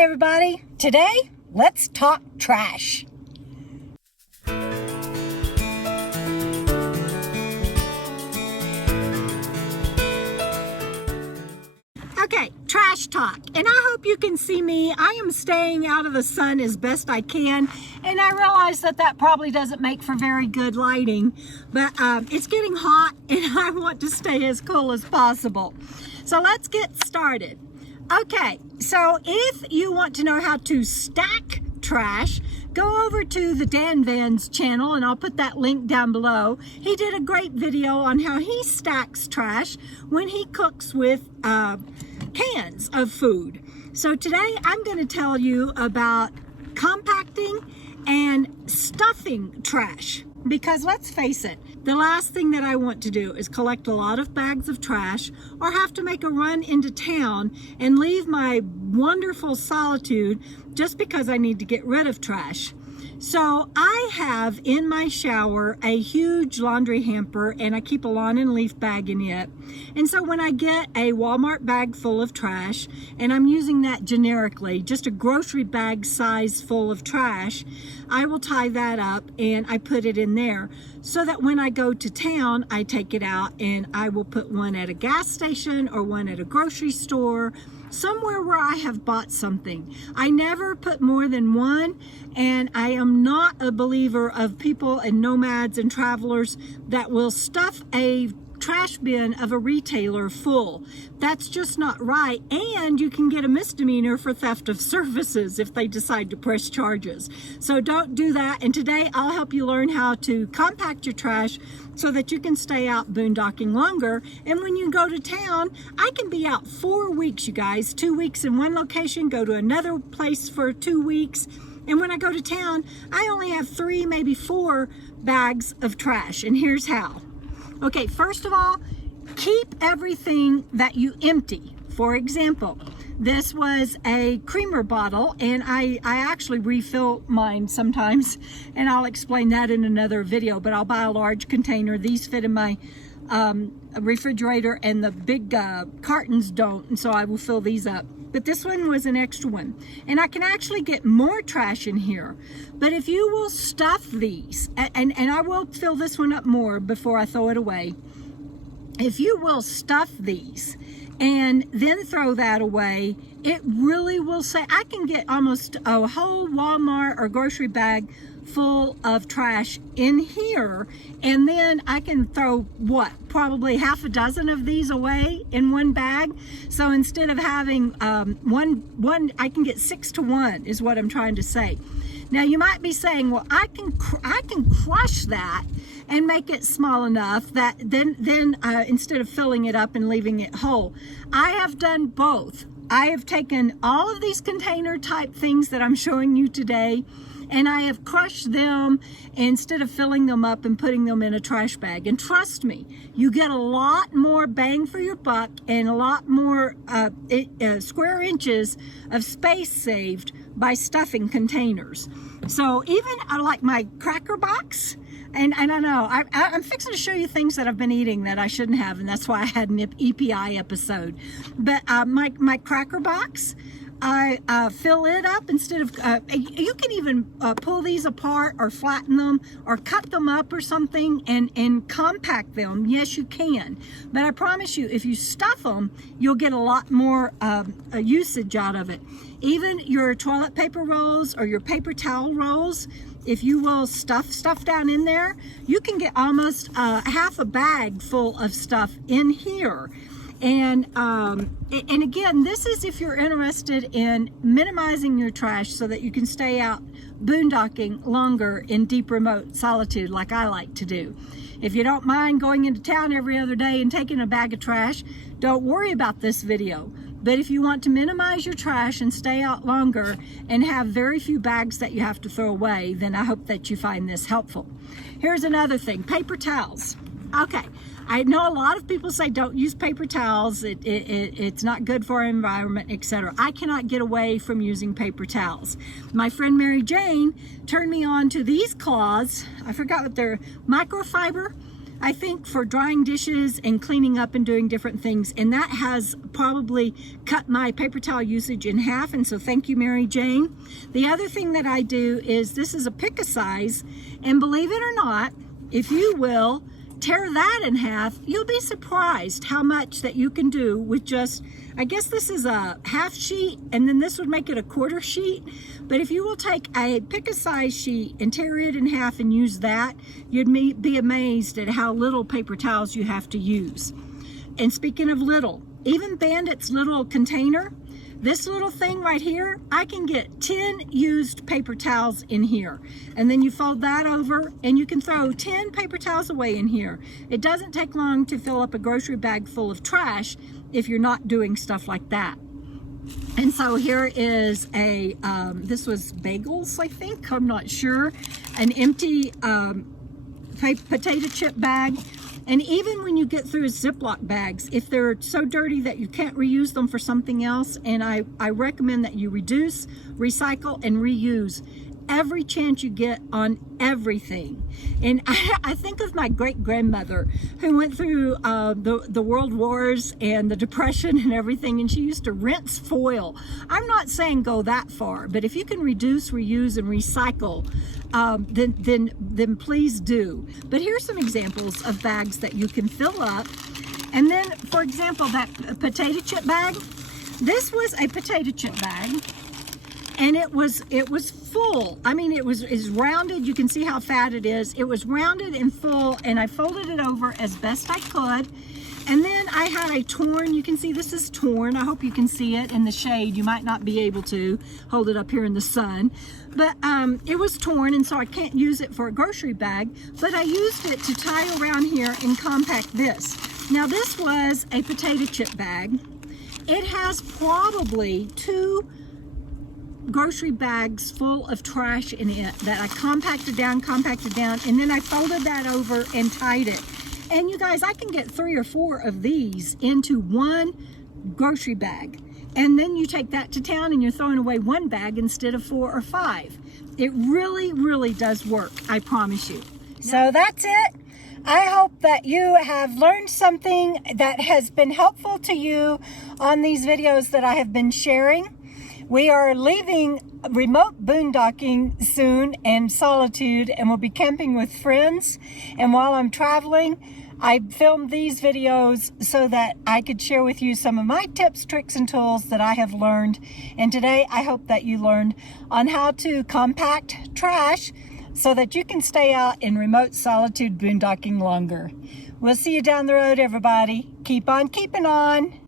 Hi everybody, today let's talk trash. Okay, trash talk, and I hope you can see me. I am staying out of the sun as best I can, and I realize that probably doesn't make for very good lighting, but it's getting hot and I want to stay as cool as possible. So let's get started. Okay, so if you want to know how to stack trash, go over to the Dan Van's channel and I'll put that link down below. He did a great video on how he stacks trash when he cooks with cans of food. So today I'm going to tell you about compacting and stuffing trash. Because let's face it, the last thing that I want to do is collect a lot of bags of trash or have to make a run into town and leave my wonderful solitude just because I need to get rid of trash. So I have in my shower a huge laundry hamper and I keep a lawn and leaf bag in it. And so when I get a Walmart bag full of trash, and I'm using that generically, just a grocery bag size full of trash, I will tie that up and I put it in there so that when I go to town, I take it out and I will put one at a gas station or one at a grocery store, somewhere where I have bought something. I never put more than one, and I am not a believer of people and nomads and travelers that will stuff a trash bin of a retailer full. That's just not right, and you can get a misdemeanor for theft of services if they decide to press charges. So don't do that, and today I'll help you learn how to compact your trash so that you can stay out boondocking longer. And when you go to town, I can be out 4 weeks, you guys. 2 weeks in one location, go to another place for 2 weeks. And when I go to town, I only have 3, maybe 4 bags of trash. And here's how. Okay, first of all, keep everything that you empty. For example, this was a creamer bottle, and I actually refill mine sometimes, and I'll explain that in another video, but I'll buy a large container. These fit in my refrigerator, and the big cartons don't, and so I will fill these up. But this one was an extra one, and I can actually get more trash in here. But if you will stuff these, and I will fill this one up more before I throw it away, if you will stuff these and then throw that away, it really will say, I can get almost a whole Walmart or grocery bag full of trash in here, and then I can throw probably half a dozen of these away in one bag. So instead of having one, I can get 6 to 1 is what I'm trying to say. Now you might be saying, well, I can crush that and make it small enough that then instead of filling it up and leaving it whole. I have done both. I have taken all of these container type things that I'm showing you today, and I have crushed them instead of filling them up and putting them in a trash bag. And trust me, you get a lot more bang for your buck and a lot more square inches of space saved by stuffing containers. So even like my cracker box, and I don't know, I'm fixing to show you things that I've been eating that I shouldn't have, and that's why I had an EPI episode. But my cracker box, I fill it up instead of, you can even pull these apart or flatten them or cut them up or something and compact them. Yes, you can. But I promise you, if you stuff them, you'll get a lot more usage out of it. Even your toilet paper rolls or your paper towel rolls, if you will stuff down in there, you can get almost half a bag full of stuff in here. And again, this is if you're interested in minimizing your trash so that you can stay out boondocking longer in deep remote solitude like I like to do. If you don't mind going into town every other day and taking a bag of trash, don't worry about this video. But if you want to minimize your trash and stay out longer and have very few bags that you have to throw away, then I hope that you find this helpful. Here's another thing, paper towels. Okay, I know a lot of people say don't use paper towels, it's not good for our environment, etc. I cannot get away from using paper towels. My friend Mary Jane turned me on to these cloths. I forgot what they're, microfiber I think, for drying dishes and cleaning up and doing different things. And that has probably cut my paper towel usage in half. And so thank you, Mary Jane. The other thing that I do is, this is a pick-a-size. And believe it or not, if you will tear that in half, you'll be surprised how much that you can do with just, I guess this is a half sheet, and then this would make it a quarter sheet. But if you will take a pick-a-size sheet and tear it in half and use that, you'd be amazed at how little paper towels you have to use. And speaking of little, even Bandit's little container, this little thing right here, I can get 10 used paper towels in here. And then you fold that over and you can throw 10 paper towels away in here. It doesn't take long to fill up a grocery bag full of trash if you're not doing stuff like that. And so here is a, this was bagels, I think, I'm not sure, an empty potato chip bag. And even when you get through Ziploc bags, if they're so dirty that you can't reuse them for something else, and I recommend that you reduce, recycle, and reuse every chance you get on everything. And I think of my great-grandmother who went through the World Wars and the Depression and everything, and she used to rinse foil. I'm not saying go that far, but if you can reduce, reuse, and recycle, then please do. But here's some examples of bags that you can fill up. And then, for example, that potato chip bag, this was a potato chip bag. And it was full. I mean, is rounded. You can see how fat it is. It was rounded and full, and I folded it over as best I could. And then I had a torn, you can see this is torn. I hope you can see it in the shade. You might not be able to hold it up here in the sun. But it was torn, and so I can't use it for a grocery bag. But I used it to tie around here and compact this. Now, this was a potato chip bag. It has probably 2 grocery bags full of trash in it that I compacted down, and then I folded that over and tied it. And you guys, I can get 3 or 4 of these into one grocery bag. And then you take that to town and you're throwing away 1 bag instead of 4 or 5. It really, really does work, I promise you. So that's it. I hope that you have learned something that has been helpful to you on these videos that I have been sharing. We are leaving remote boondocking soon and solitude, and we'll be camping with friends. And while I'm traveling, I filmed these videos so that I could share with you some of my tips, tricks, and tools that I have learned. And today, I hope that you learned on how to compact trash so that you can stay out in remote solitude boondocking longer. We'll see you down the road, everybody. Keep on keeping on.